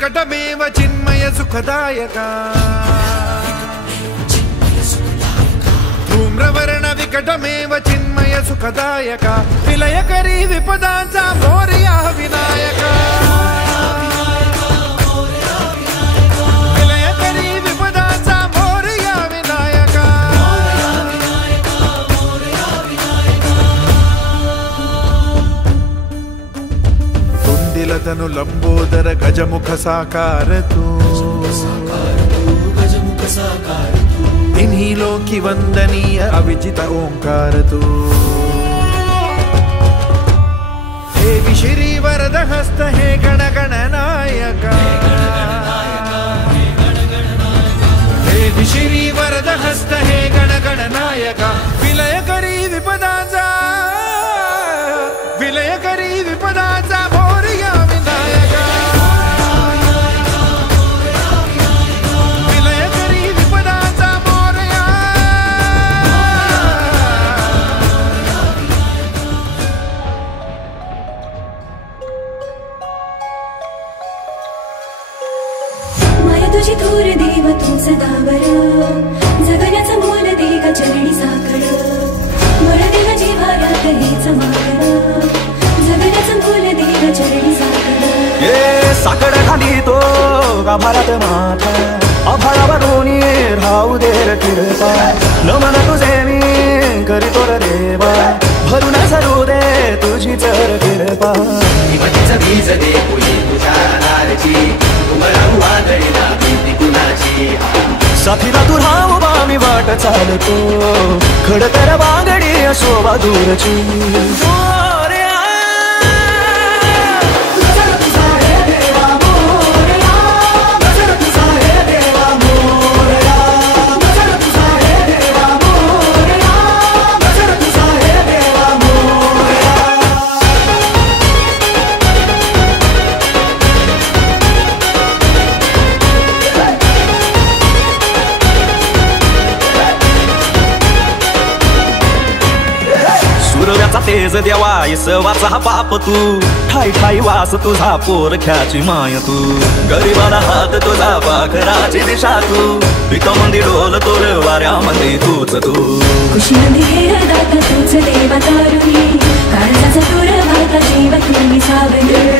विकटमेव चिन्मय सुखदायका धूम्रवर्ण विकटमेव चिन्मय सुखदायका विलयकरी विपदांचा मोरया विनायका विलयकरी विपदांचा मोरया विनायका तुंदिलतनु लंबोदर गजमुख साकार तू तिन्ही लोकी वंदनीय अविजित ओंकार तू हे विशिरी वरद हस्त हे गण गणनायका हे विशिरी वरद हस्त हे गण गणनायका विलयकरी विपदांचा मोरया विनायका विलयकरी विपदांचा मोरया माया तुझी थोर देव तू सदावर जगण्याचा मोल दे का चरणी साखर मोल दे का जीवारात हेच मागण जगण्याचा मोल दे का चरणी साखर ये साखर खाली तो गाभारात माथा अभाळावरून राहू दे किरपा नमन तुझे मी करीतो रे देवा भरून सरू दे तुझी चर किरपा हिमतीचं बीज दे कोणी तुझ्या नारची तुम्हाला वादळीला भीती कुणाची साथीला तू राहू बा मी वाट चालतो खडतर बांगडी शोभा दूरची सुरव्याचा तेज देवा इसवाचा बाप तू ठाई ठाई वास तुझा पोरख्याची माय तू गरिबाला हात तुझा पाखराची दिशा तू विकमंदी डोल तोर वाऱ्यामध्ये तूच तू खुशीमध्ये दाता तूच देवा तारुणी काळजाचा तोर वाता जीव तुम्ही सावली